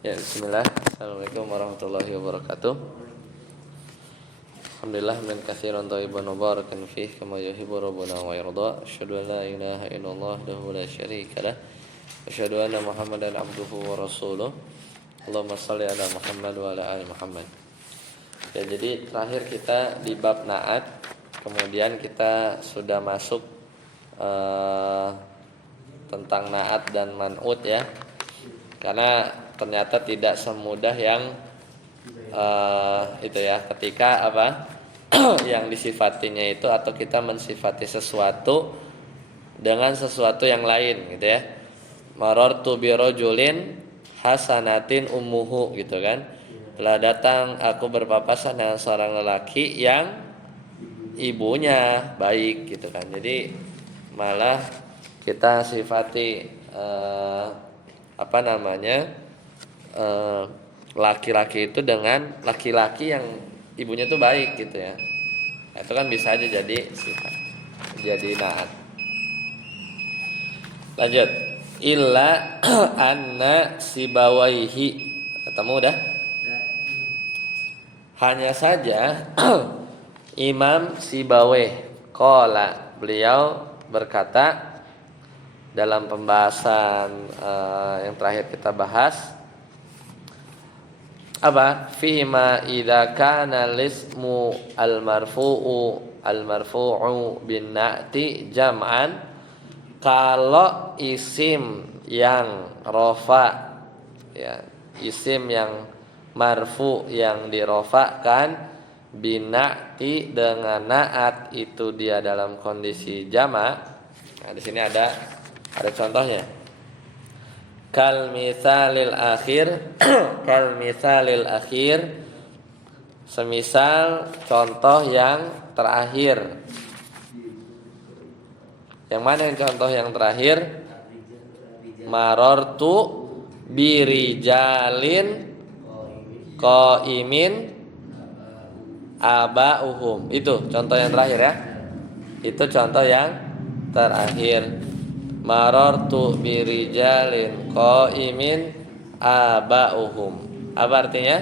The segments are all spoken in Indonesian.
Ya, bismillah. Assalamualaikum warahmatullahi wabarakatuh. Alhamdulillah min katsiran thayyiban mubarakan fih kama yuhibbu rabbuna wa yarda. Asyhadu an la ilaha illallah wahdahu la syarika lah. Asyhadu anna Muhammadan abduhu wa rasuluh. Allahumma shalli ala Muhammad wa ala ali Muhammad. Ya, jadi terakhir kita di bab naat. Kemudian kita sudah masuk tentang naat dan man'ut ya. Karena ternyata tidak semudah yang itu ya, ketika yang disifatinya itu atau kita mensifati sesuatu dengan sesuatu yang lain gitu ya. Marartu bi rajulin hasanatin ummuhu gitu kan. Telah datang aku berpapasan dengan seorang lelaki yang ibunya baik gitu kan. Jadi malah kita sifati laki-laki itu dengan laki-laki yang ibunya tuh baik gitu ya. Nah, itu kan bisa aja jadi sifat, jadi naat. Lanjut. Illa anna sibawaihi. Ketemu udah? Hanya saja Imam Sibaweh qala, beliau berkata dalam pembahasan yang terakhir kita bahas fihima idza kana lismu al-marfu'u bin na'ti jam'an, kalau isim yang rofa ya, isim yang marfu yang dirofakkan bina'ti dengan na'at itu dia dalam kondisi jama'. Nah, di sini ada contohnya. Kal misalil akhir, semisal contoh yang terakhir. Yang mana yang contoh yang terakhir? Marartu birijalin qaimin aba'uhum. Itu contoh yang terakhir ya. Itu contoh yang terakhir. Marartu birijalin qaimin aba'uhum. Apa artinya?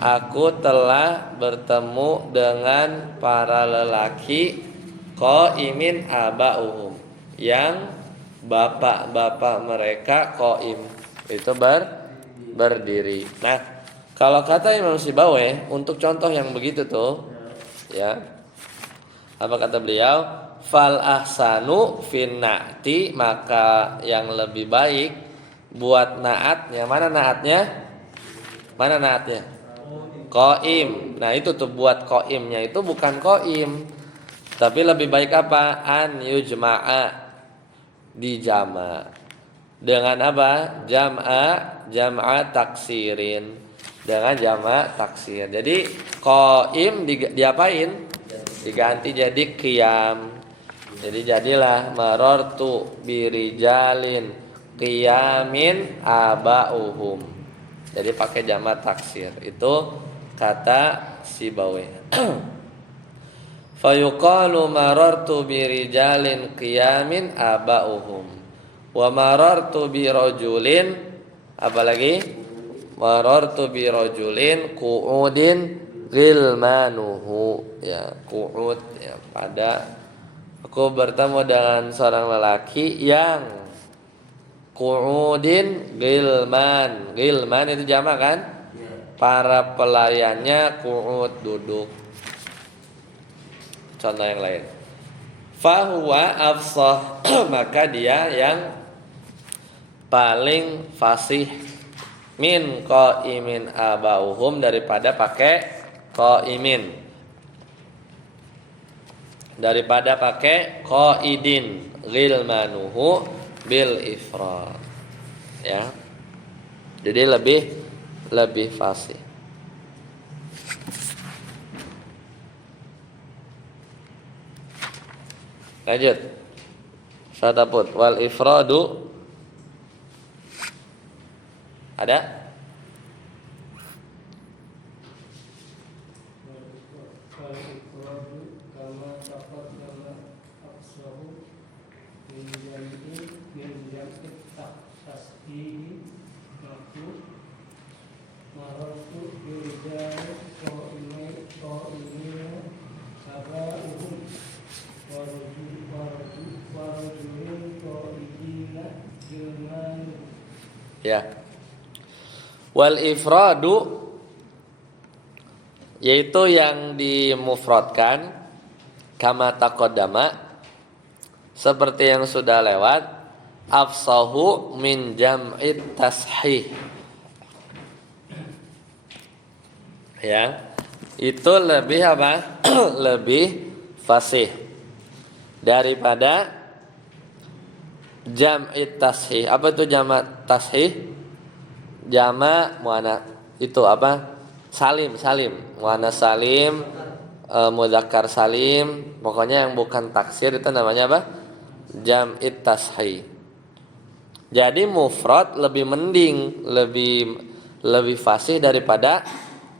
Aku telah bertemu dengan para lelaki qaimin aba'uhum, yang bapak-bapak mereka qaim, itu berdiri. Nah, kalau kata Imam Sibaweh untuk contoh yang begitu tuh ya, apa kata beliau? Fal ahsanu fin na'ti, maka yang lebih baik buat naatnya. Mana naatnya? Qaim. Nah, itu tuh buat qaimnya itu bukan qaim. Tapi lebih baik apa? An yujma'a, dijama. Dengan apa? Jam'a taksirin. Dengan jama' taksir. Jadi qaim diapain? Diganti jadi qiyam. Jadi jadilah marartu birijalin qiyamin aba'uhum. Jadi pakai jama' taksir. Itu kata Sibaweh. Fayuqalu marartu birijalin qiyamin aba'uhum. Wa marartu birajulin, apalagi? Marartu birajulin qu'udin ghilmanuhu, ya, qu'ud ya, pada aku bertemu dengan seorang lelaki yang qu'udin ghilman itu jamak kan? Para pelayannya qu'ud, duduk. Contoh yang lain. Fahuwa afsah, maka dia yang paling fasih min qaimin abauhum, daripada pakai qaimin, daripada pakai qaidin ghilmanuhu bil ifrad ya. Jadi lebih fasih. Lanjut. Sadaput wal ifradu ada? tasbih aku marartu birijal qa'imin aba'uhum warajulin qa'idina jilman. Ya. Wal ifradu yaitu yang dimufradkan kama taqaddama seperti yang sudah lewat, afsahu min jam'it tashih. Ya. Itu lebih apa? Lebih fasih daripada jam'it tashih. Apa itu jamak tashih? Jamak muannas itu apa? Salim, muannas salim, mudzakkar salim, pokoknya yang bukan taksir itu namanya apa? Jam'it tashih. Jadi mufrad lebih mending, lebih fasih daripada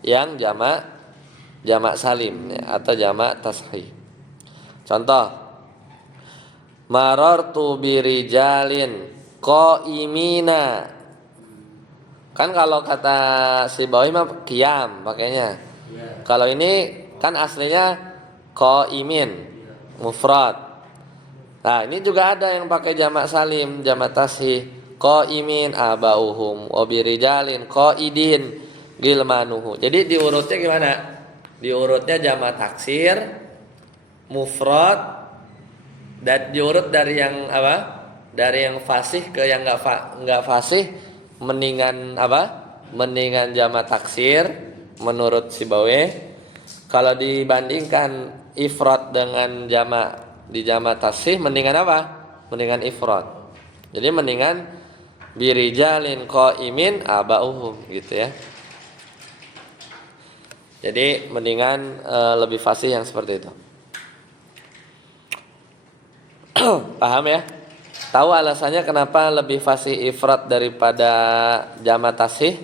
yang jamak salim ya, atau jamak tashih. Contoh, marartu birijalin qaimina. Kan kalau kata si Bawi mah qiyam pakainya. Kalau ini kan aslinya qaimin mufrad. Nah, ini juga ada yang pakai jamak salim, jamak tashih. Qaimin abauhum wa birijalin qaidin gilmanuhu. Jadi diurutnya gimana? Diurutnya jamak taksir, mufrad, dan diurut dari yang apa? Dari yang fasih ke yang enggak fasih. Mendingan apa? Mendingan jamak taksir menurut si Bawe. Kalau dibandingkan ifrad dengan jamak tasih, mendingan apa? Mendingan ifrad. Jadi mendingan birijalin qaimin abauhum gitu ya. Jadi mendingan lebih fasih yang seperti itu. Paham ya? Tahu alasannya kenapa lebih fasih ifrad daripada jamak tasih?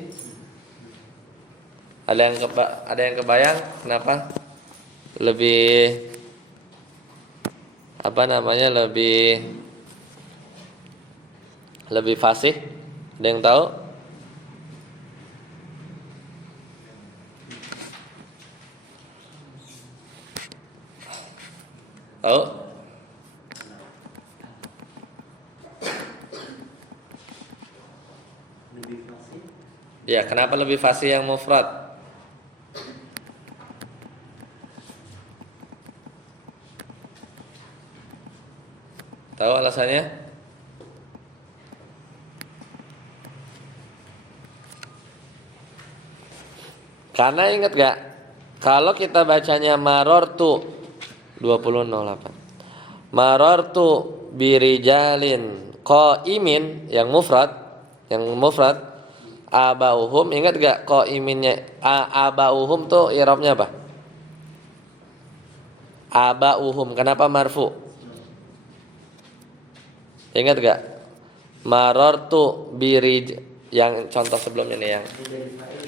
Ada yang kebayang kenapa lebih apa namanya lebih fasih? Ada yang tahu? Tahu? Ya, kenapa lebih fasih yang mufrad? Tahu alasannya? Karena ingat gak? Kalau kita bacanya marortu 2008. Marortu birijalin qaimin yang mufrad abauhum, ingat gak qaiminnya? Abauhum tuh i'rabnya apa? Abauhum, kenapa marfu? Ingat gak? Marortu birij, yang contoh sebelumnya nih,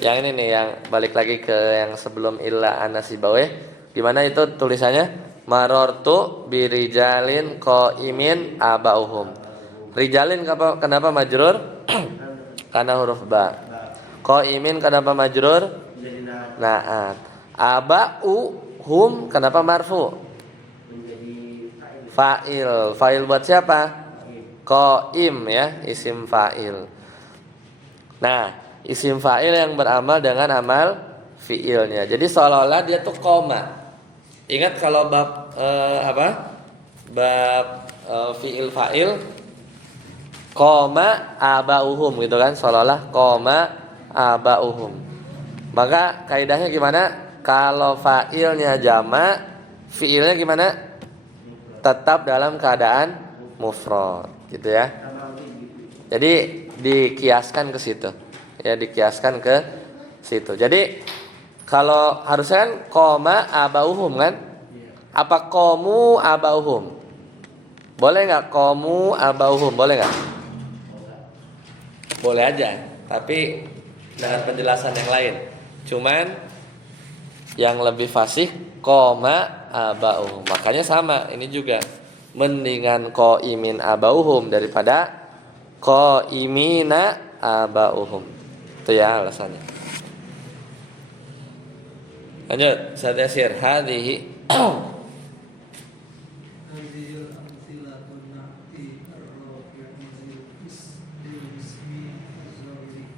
yang ini nih, yang balik lagi ke yang sebelum illa anasibaweh. Gimana itu tulisannya? Marortu birijalin qaimin abauhum. Rijalin kenapa majrur? Karena huruf ba. Qaimin kenapa majrur? Naat. Abauhum kenapa marfu? Fa'il. Fa'il buat siapa? Qaim ya, isim fa'il. Nah, isim fa'il yang beramal dengan amal fi'ilnya. Jadi seolah-olah dia tuh koma. Ingat kalau bab Bab fi'il fa'il, koma abauhum gitu kan, seolah-olah koma abauhum. Maka kaidahnya gimana? Kalau fa'ilnya jamak, fi'ilnya gimana? Tetap dalam keadaan mufrad, gitu ya. Jadi dikiaskan ke situ. Ya, dikiaskan ke situ. Jadi kalau harusnya kan koma abauhum kan? Apa komu abauhum? Boleh nggak komu abauhum? Boleh nggak? Boleh aja, tapi dengan penjelasan yang lain. Cuman yang lebih fasih koma abauhum. Makanya sama, ini juga mendingan qaimin abauhum daripada qaimina abauhum. Itu ya alasannya. Lanjut, saya tasir hadhihi هذه الأمثلة نأتي الرافع بالاسم الظاهر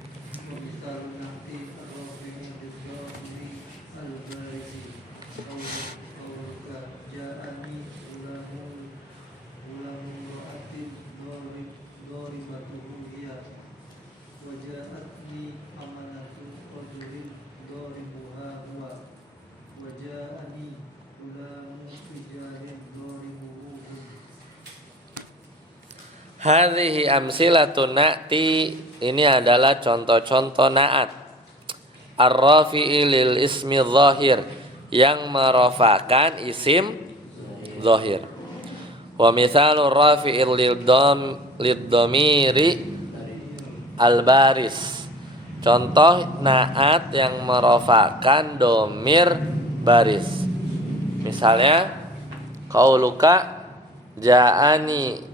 ومثال نأتي الرافع بالظاهر البارز قولك جاءني غلام امرأة ضاربته هي وجاءتني أمانة رجل ضاربها هو وجاءني غلام رجال ضاربه هم. hadhihi amsilatun na'ti, ini adalah contoh-contoh naat ar-rafi'i lil ismi zahir, yang merafakan isim zahir. Wa mithalur rafi'i lid dhamiri al-baris, contoh naat yang merafakan domir baris. Misalnya qauluka ja'ani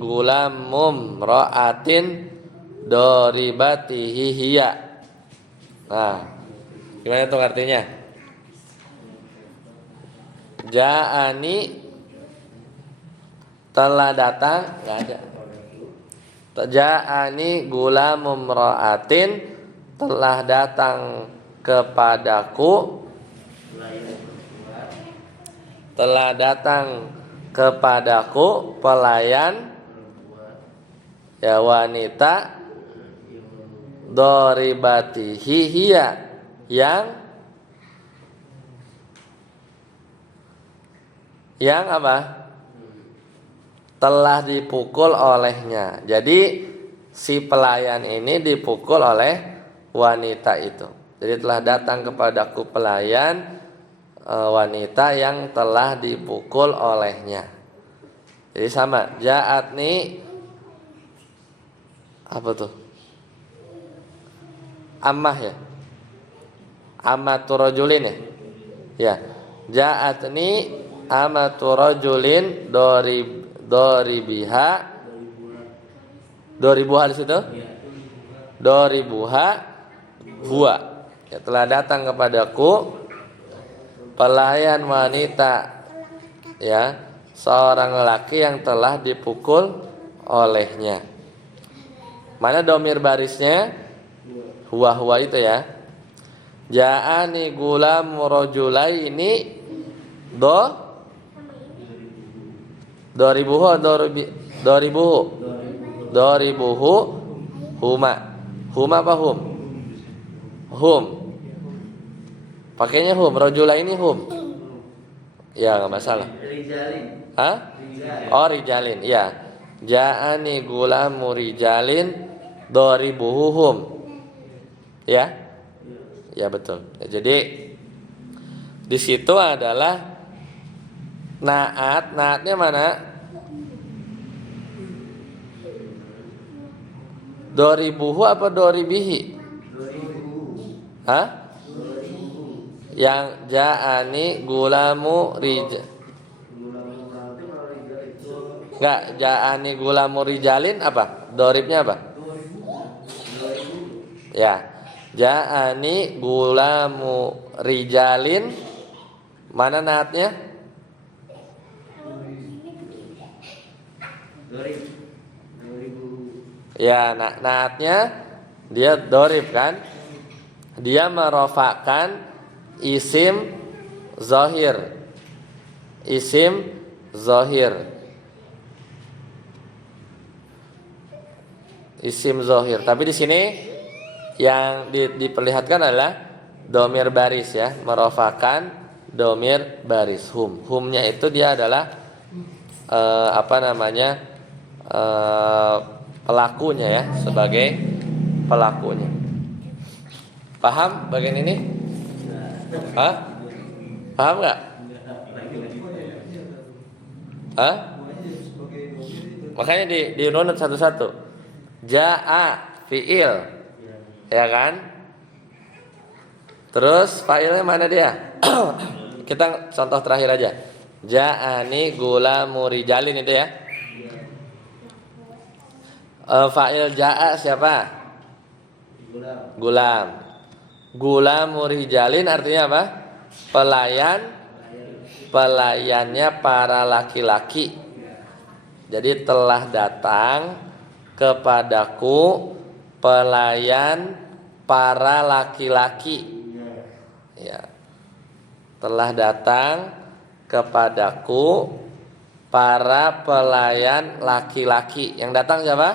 gulamum ra'atin doribatihi hiya. Nah, gimana itu artinya? Ja'ani telah datang, enggak ada. Ja'ani gulamum ra'atin, telah datang kepadaku, telah datang kepadaku pelayan ya wanita doribatihi hiya, yang apa? Telah dipukul olehnya. Jadi si pelayan ini dipukul oleh wanita itu. Jadi telah datang kepadaku pelayan wanita yang telah dipukul olehnya. Jadi sama, ja'atni apa tuh? Ammah ya? Amatu rajulin ya? Ya. Ja'atni amatu rajulin doribiha. Doribuha di situ? Doribuha huwa. Ya, telah datang kepadaku pelayan wanita, ya, seorang lelaki yang telah dipukul olehnya. Mana domir barisnya? Huwa itu ya. Ja'ani gulam rajulai, ini doribuhu huma apa hum pakainya hum, rajula ini hum ya, nggak masalah. Hah? Oh, rijalin, ya. Ja'ani gulamu rijalin doribuhu hum, ya, ya betul. Ya, jadi di situ adalah naatnya mana? Doribuhu apa doribihi? Hah? Yang ja'ani gulamu rijal. Enggak, ja'ani gulamu rijalin apa? Doribnya apa? Ya. Ja'ani gulamu rijalin, mana naatnya? Ya, naatnya dia dorib kan? Dia merofakkan isim zahir. Isim zahir. Tapi di sini yang diperlihatkan adalah domir baris ya, merofakkan domir baris hum. Humnya itu dia adalah pelakunya ya, sebagai pelakunya. Paham bagian ini? Hah? Paham nggak? Hah? Makanya dirunut satu-satu. Ja'a fi'il, ya kan? Terus fa'ilnya mana dia? Kita contoh terakhir aja. Ja'ani gulamu rijalin, itu ya. Fa'il ja'a siapa? Gulam. Gulam rijalin artinya apa? Pelayan. Pelayannya para laki-laki. Jadi telah datang kepadaku pelayan para laki-laki. Ya. Telah datang kepadaku para pelayan laki-laki. Yang datang siapa?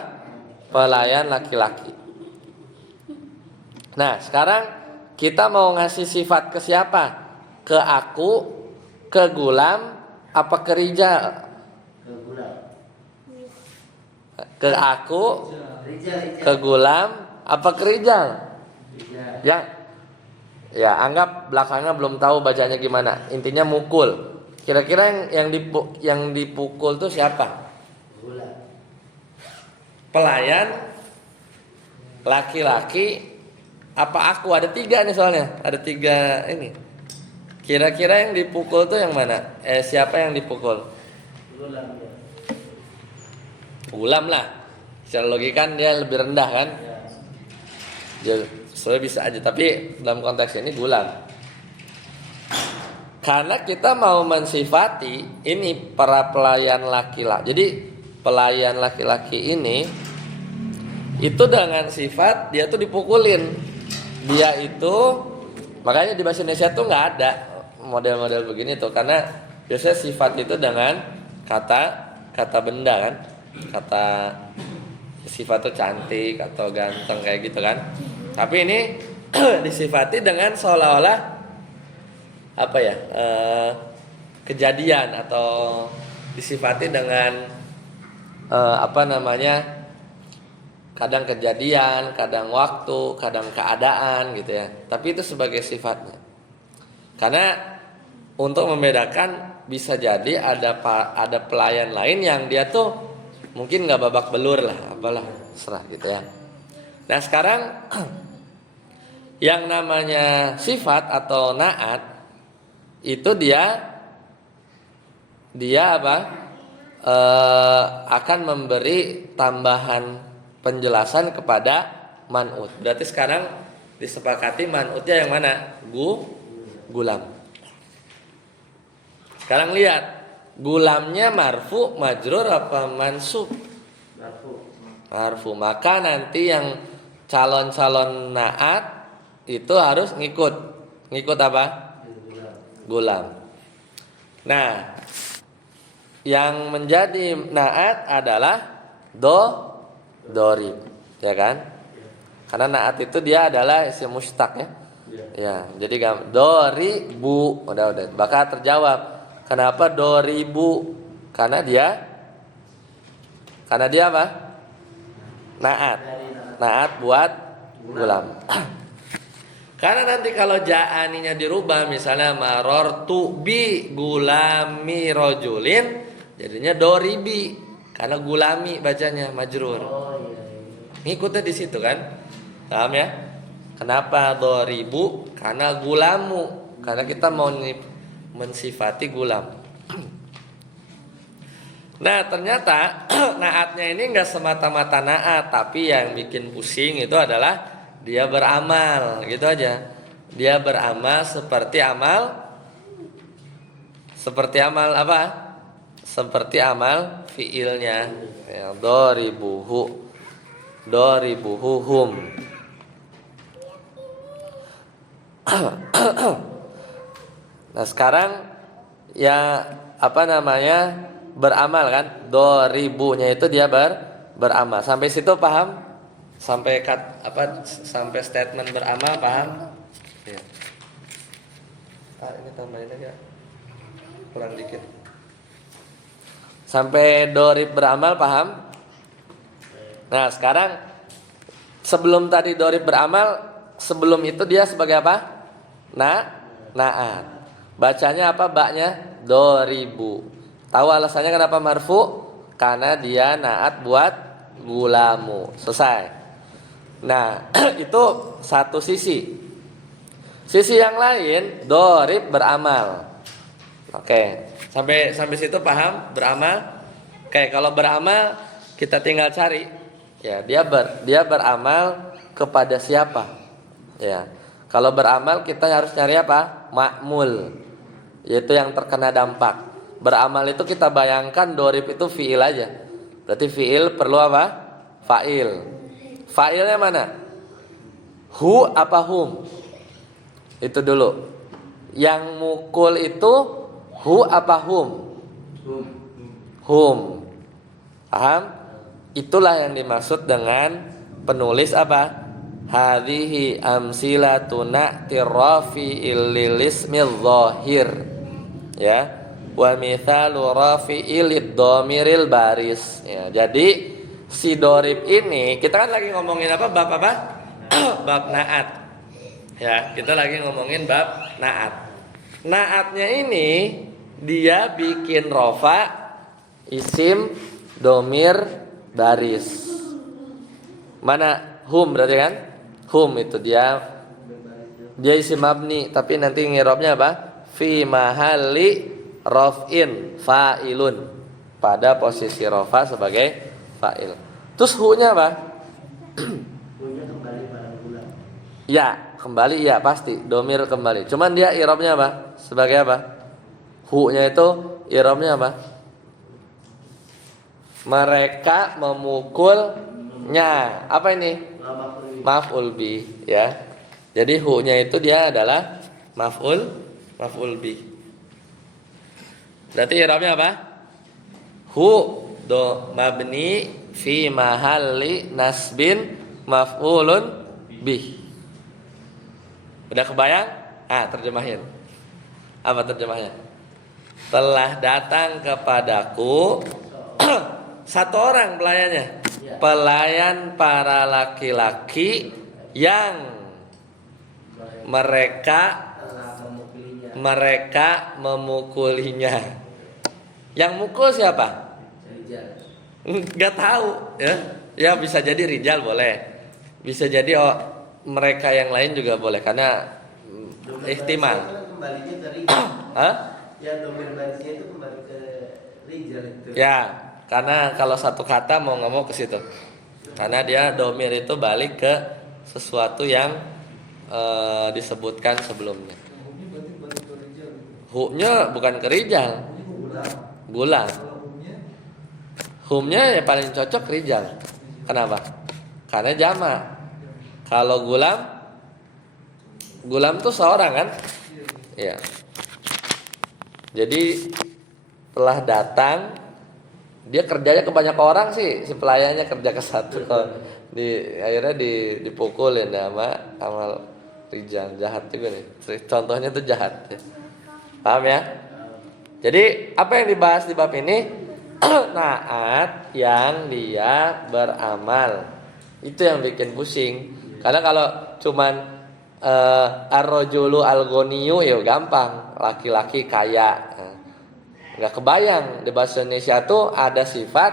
Pelayan laki-laki. Nah, sekarang kita mau ngasih sifat ke siapa? Ke aku, ke gulam, apa ke rijal? Ke aku, ke gulam, apa ke rijal? Ya, anggap belakangnya belum tahu bacanya gimana. Intinya mukul. Kira-kira yang dipukul tuh siapa? Pelayan laki-laki apa aku? Ada 3 nih soalnya. Ada 3 ini. Kira-kira yang dipukul tuh yang mana? Siapa yang dipukul? Gulam lah. Secara logika kan dia lebih rendah kan? Soalnya bisa aja, tapi dalam konteks ini gulam. Karena kita mau mensifati ini para pelayan laki-laki. Jadi pelayan laki-laki ini itu dengan sifat dia tuh dipukulin. Dia itu makanya di bahasa Indonesia tuh nggak ada model-model begini tuh, karena biasanya sifat itu dengan kata benda kan, kata sifat tuh cantik atau ganteng kayak gitu kan. Tapi ini disifati dengan seolah-olah apa ya, kejadian atau disifati dengan apa namanya, kadang kejadian, kadang waktu, kadang keadaan gitu ya. Tapi itu sebagai sifatnya. Karena untuk membedakan bisa jadi ada pelayan lain yang dia tuh mungkin nggak babak belur lah, apalah serah gitu ya. Nah sekarang yang namanya sifat atau naat itu dia apa? Akan memberi tambahan penjelasan kepada man'ut. Berarti sekarang disepakati man'utnya yang mana? Gulam. Sekarang lihat, gulamnya marfu, majrur apa mansub? Marfu. Maka nanti yang calon-calon naat itu harus ngikut apa? Gulam. Nah, yang menjadi naat adalah dorib, ya kan? Karena naat itu dia adalah isim mustaq ya. Ya, jadi doribu udah bakal terjawab. Kenapa doribu? Karena dia apa? Naat buat gulam. Karena nanti kalau ja'aninya dirubah, misalnya marortu bi gulami rojulin, jadinya doribi, karena gulami bacanya majrur. Ngikutnya di situ kan, paham ya? Kenapa doribu? Karena gulamu, karena kita mau mensifati gulam. Nah ternyata naatnya ini nggak semata-mata naat, tapi yang bikin pusing itu adalah dia beramal, gitu aja. Dia beramal seperti amal apa? Seperti amal fiilnya. Ya, doribuhum. Nah sekarang ya apa namanya, beramal kan? Doribunya itu dia beramal. Sampai situ paham? Sampai sampai statement beramal paham? Ya. Ini tambahin aja, kurang dikit. Sampai dorib beramal paham? Nah sekarang sebelum tadi dorib beramal, sebelum itu dia sebagai apa? Naat. Bacanya apa? Baknya doribu. Tahu alasannya kenapa marfu? Karena dia naat buat gulamu. Selesai. Nah itu satu sisi. Sisi yang lain dorib beramal. Oke, sampai situ paham? Beramal. Oke, kalau beramal kita tinggal cari Ya, dia beramal kepada siapa? Ya. Kalau beramal kita harus cari apa? Ma'mul. Yaitu yang terkena dampak. Beramal itu kita bayangkan dorib itu fiil aja. Berarti fiil perlu apa? Fa'il. Fa'ilnya mana? Hu apa hum? Itu dulu. Yang mukul itu hu apa hum? Hum. Paham? Itulah yang dimaksud dengan penulis apa? Hadhihi amsilatuna tirrafi'il lil ismil zahir. Ya. Wa mithalu rafi'il dhamiril baris. Ya, jadi si dorib ini kita kan lagi ngomongin apa? Bab apa? Bab naat. Ya, kita lagi ngomongin bab naat. Naatnya ini dia bikin rofa isim domir baris. Mana hum berarti kan? Hum itu dia isim mabni tapi nanti ngirobnya apa? Fi mahalli raf'in fa'ilun. Pada posisi rofa sebagai fa'il. Terus hu-nya apa? Hu-nya kembali pada bulan. Ya, kembali ya pasti domir kembali. Cuman dia irobnya apa? Sebagai apa? Hu-nya itu irobnya apa? Mereka memukulnya. Apa ini? Maf'ul bi, ya. Jadi hu-nya itu dia adalah maf'ul bi. Berarti irobnya apa? Hu do mabni fi mahalli nasbin maf'ulun bi. Udah kebayang? Terjemahin. Apa terjemahnya? Telah datang kepadaku satu orang pelayannya. Pelayan para laki-laki yang mereka memukulinya. Yang mukul siapa? Enggak tahu, ya. Ya bisa jadi rijal boleh. Bisa jadi mereka yang lain juga boleh karena ihtimal. Kembalinya ke rijal. Hah? Yang domir barisnya itu kembali ke rijal itu. Ya, karena kalau satu kata mau nggak mau ke situ. Karena dia domir itu balik ke sesuatu yang disebutkan sebelumnya. Humnya berarti balik ke rijal. Hu-nya bukan ke rijal. Gulam. Kalau humnya Humnya ya paling cocok rijal. Kenapa? Karena jamak. Kalau gulam tuh seorang kan? Iya. Jadi telah datang, dia kerjanya ke banyak orang sih, si pelayannya kerja ke satu. Kalau akhirnya dipukulin sama rijal, jahat juga nih. Contohnya tuh jahat. Ya. Paham ya? Jadi apa yang dibahas di bab ini? Naat yang dia beramal. Itu yang bikin pusing. Karena kalau cuman ar-rajulu al-ghaniyu ya gampang, laki-laki kaya. Nggak kebayang di bahasa Indonesia tuh ada sifat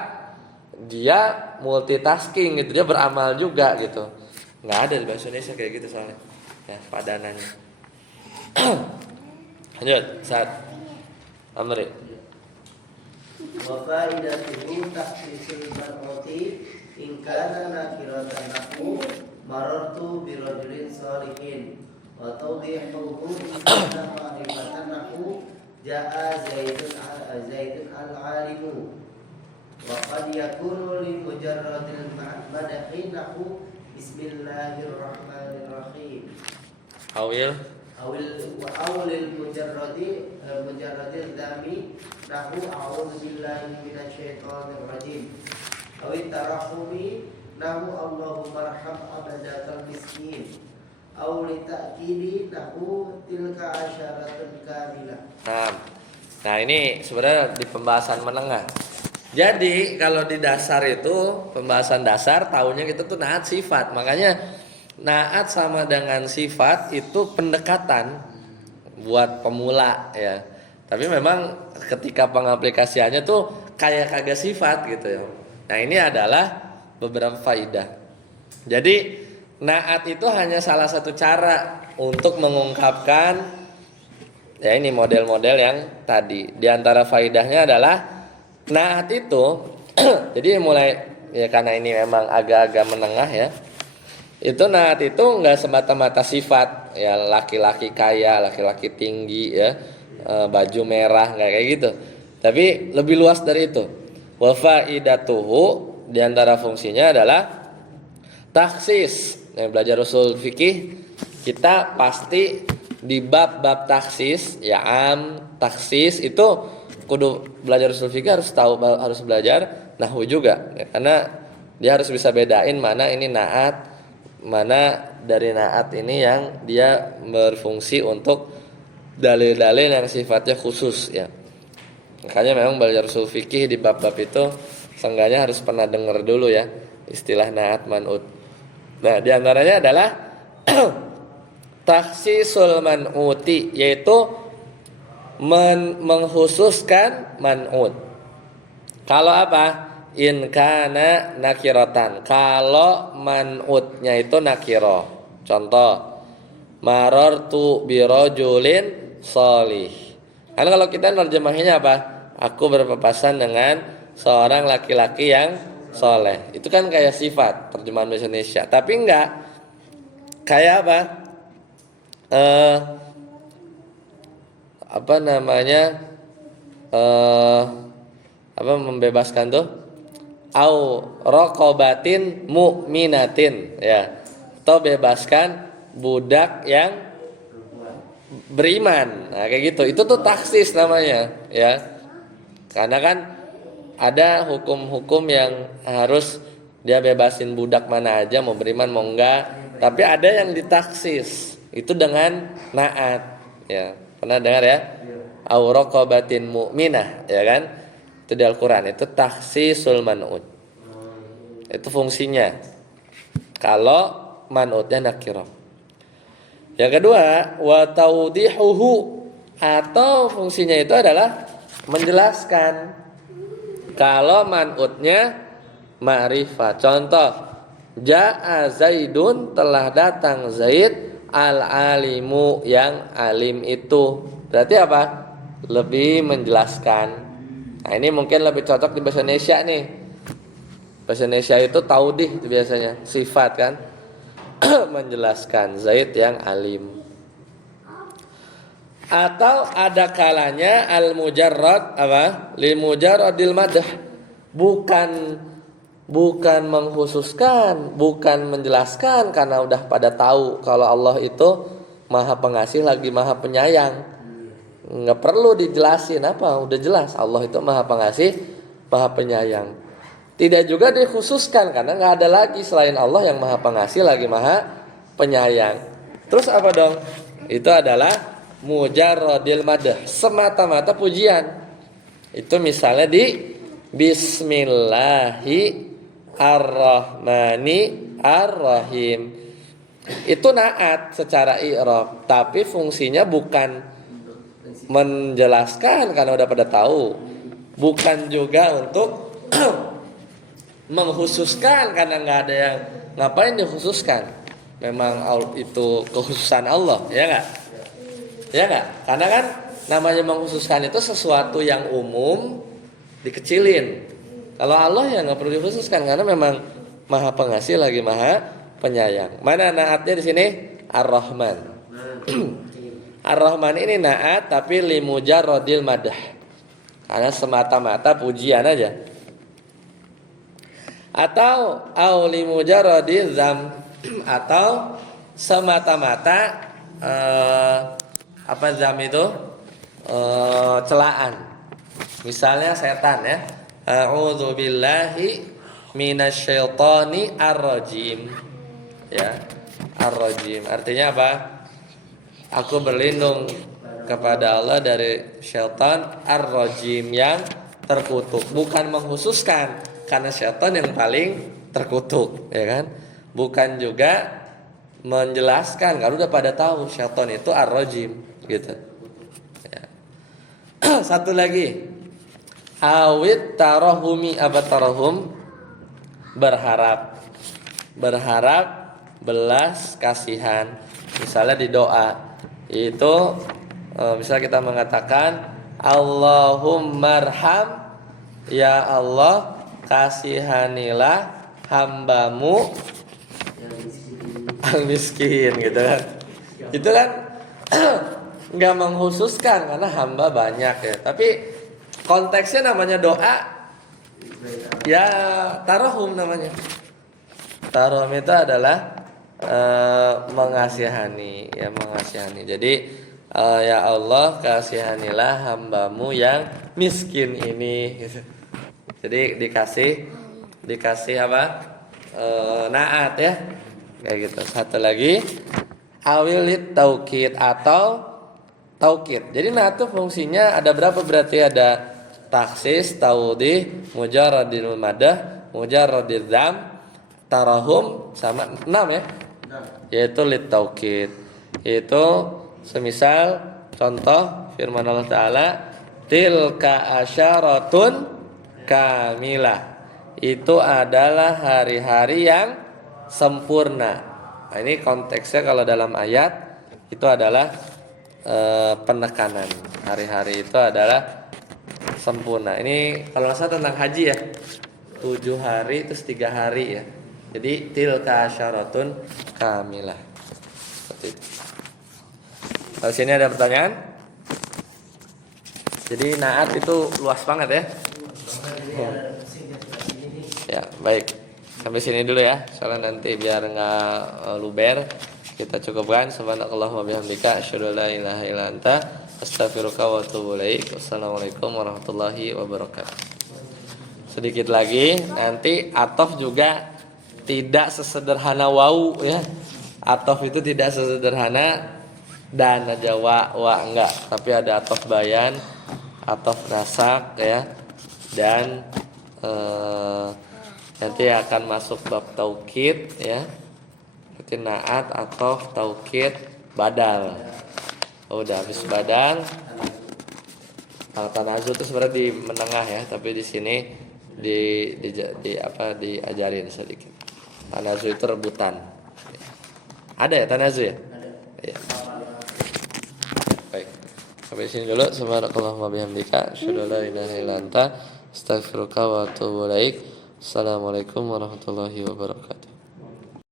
dia multitasking gitu, dia beramal juga gitu. Nggak ada di bahasa Indonesia kayak gitu soalnya. Ya, padanannya. Lanjut, saat Amri. Wa faidatuhu tahsisul mar'ati in kana nakiratan nahu marartu bi rajulin salihin wa tawdihuhu in kana ma'rifatan nahu jaa zaidun al-alimu wa qad yakunu li mujarradil madahi nahu bismillahirrahmanirrahim Awil awalil mujarradil dami nahu a'udzu billahi minasyaitonir rajim awit tarahumi nahu Allahumma arham abadatal miskin aw li ta'kidi nahu tilka asyaratun kamilah. Nah ini sebenarnya di pembahasan menengah. Jadi kalau di dasar itu pembahasan dasar tahunya kita tuh naat sifat. Makanya naat sama dengan sifat itu pendekatan buat pemula ya. Tapi memang ketika pengaplikasiannya tuh kayak kagak sifat gitu ya. Nah ini adalah beberapa faidah. Jadi naat itu hanya salah satu cara untuk mengungkapkan ya ini model-model yang tadi. Di antara faidahnya adalah naat itu jadi mulai ya karena ini memang agak-agak menengah ya. Itu naat itu enggak semata-mata sifat ya, laki-laki kaya, laki-laki tinggi ya, baju merah, enggak kayak gitu. Tapi lebih luas dari itu. Wa faidatuhu, di antara fungsinya adalah taksis. Nah, belajar usul fikih kita pasti di bab-bab taksis ya, taksis itu kudu belajar usul fikih harus tahu, harus belajar nahwu juga ya, karena dia harus bisa bedain mana ini naat, mana dari naat ini yang dia berfungsi untuk dalil-dalil yang sifatnya khusus ya. Makanya memang belajar usul fikih di bab-bab itu seenggaknya harus pernah dengar dulu ya istilah naat man'ut. Nah, di antaranya adalah takhsisul man'uti, yaitu mengkhususkan man'ut. Kalau apa? In kana nakiratan, kalau man'utnya itu nakiro. Contoh, marartu birojulin solih. Karena kalau kita nerjemahnya apa? Aku berpapasan dengan seorang laki-laki yang soleh. Itu kan kayak sifat terjemahan bahasa Indonesia. Tapi enggak kayak apa? Apa namanya? Apa membebaskan tuh? Au raqabatin mu'minatin ya, atau bebaskan budak yang beriman. Nah, kayak gitu. Itu tuh taksis namanya ya. Karena kan ada hukum-hukum yang harus dia bebasin budak mana aja, mau beriman mau enggak. Tapi ada yang ditaksis itu dengan naat ya. Pernah dengar ya? Au raqabatin mu'minah ya kan? Itu di Al-Quran, itu takhsisul man'ut. Itu fungsinya kalau man'utnya nakirah. Yang kedua, wa tawdihuhu, atau fungsinya itu adalah menjelaskan. Kalau man'utnya ma'rifah. Contoh, ja'a Zaidun, telah datang Zaid, al-alimu, yang alim itu. Berarti apa? Lebih menjelaskan. Nah, ini mungkin lebih cocok di bahasa Indonesia nih. Bahasa Indonesia itu taudih itu biasanya, sifat kan. Menjelaskan Zaid yang alim. Atau ada kalanya al-mujarrad apa? Li mujarradil madah. Bukan mengkhususkan, bukan menjelaskan karena udah pada tahu kalau Allah itu Maha Pengasih lagi Maha Penyayang. Nggak perlu dijelasin apa, udah jelas Allah itu Maha Pengasih, Maha Penyayang. Tidak juga dikhususkan karena nggak ada lagi selain Allah yang Maha Pengasih lagi Maha Penyayang. Terus apa dong? Itu adalah mujarradil madah, semata-mata pujian. Itu misalnya di Bismillahi ar-Rahmani ar-Rahim. Itu naat secara i'rab, tapi fungsinya bukan menjelaskan karena udah pada tahu, bukan juga untuk mengkhususkan karena nggak ada yang ngapain dikhususkan. Memang itu kekhususan Allah, ya nggak? Ya nggak? Karena kan namanya mengkhususkan itu sesuatu yang umum dikecilin. Kalau Allah ya nggak perlu dikhususkan karena memang Maha Pengasih lagi Maha Penyayang. Mana naatnya di sini? Ar-Rahman. Ar-Rahman ini naat tapi li mujarradil madah. Karena semata-mata pujian aja. Atau au li mujarradil zam, atau semata-mata apa zam itu? Celaan. Misalnya setan ya. A'udzubillahi minasyaitani ar-rajim. Ya. Ar-rajim artinya apa? Aku berlindung kepada Allah dari syaitan ar-rajim yang terkutuk. Bukan mengkhususkan karena syaitan yang paling terkutuk, ya kan? Bukan juga menjelaskan kalau udah pada tahu syaitan itu ar-rajim, gitu. Ya. Satu lagi, awit tarahumi, apa tarahum? Berharap belas kasihan. Misalnya di doa itu misalnya kita mengatakan Allahummarham, ya Allah kasihanilah hambamu al miskin gitu kan. Itu kan nggak mengkhususkan karena hamba banyak ya. Tapi konteksnya namanya doa ya tarahum namanya. Tarahum itu adalah mengasihani ya, mengasihani. Jadi ya Allah kasihanilah hambamu yang miskin ini gitu. Jadi dikasih apa? Naat ya. Kayak gitu. Satu lagi awilit taukid atau taukid. Jadi naat itu fungsinya ada berapa? Berarti ada taksis, taudih, mujarradil madah, mujarradil dzam, tarahum, sama 6 ya. Yaitu lit taukid. Itu semisal contoh firman Allah Ta'ala tilka asyaratun kamilah. Itu adalah hari-hari yang sempurna. Nah, ini konteksnya kalau dalam ayat itu adalah penekanan. Hari-hari itu adalah sempurna. Ini kalau nggak salah tentang haji ya. 7 hari terus 3 hari ya. Jadi tilka asyaratun kamilah. Seperti itu. Kalau sini ada pertanyaan? Jadi naat itu luas banget ya. Ya, baik. Sampai sini dulu ya. Soalnya nanti biar nggak luber, kita cukupkan. Subhanakallahumma bihamdika asyhadu an la ilaha illa anta astaghfiruka wa atubu ilaik. Wassalamualaikum warahmatullahi wabarakatuh. Sedikit lagi, nanti atof juga tidak sesederhana wau ya. Atof itu tidak sesederhana dan aja wa enggak, tapi ada atof bayan, atof nasak ya. Dan nanti akan masuk bab taukid ya. Berarti naat atau taukid badal. Udah habis badal. Kalau tanazu itu sebenarnya di menengah ya, tapi di sini diajarin sedikit. Tanazu itu rebutan. Ada ya tanazu ya? Ada. Ya. Baik. Sampai sini dulu. Subhanakallahumma bihamdika asyhadu an la ilaha illa anta astaghfiruka wa atubu ilaik. Assalamualaikum warahmatullahi wabarakatuh.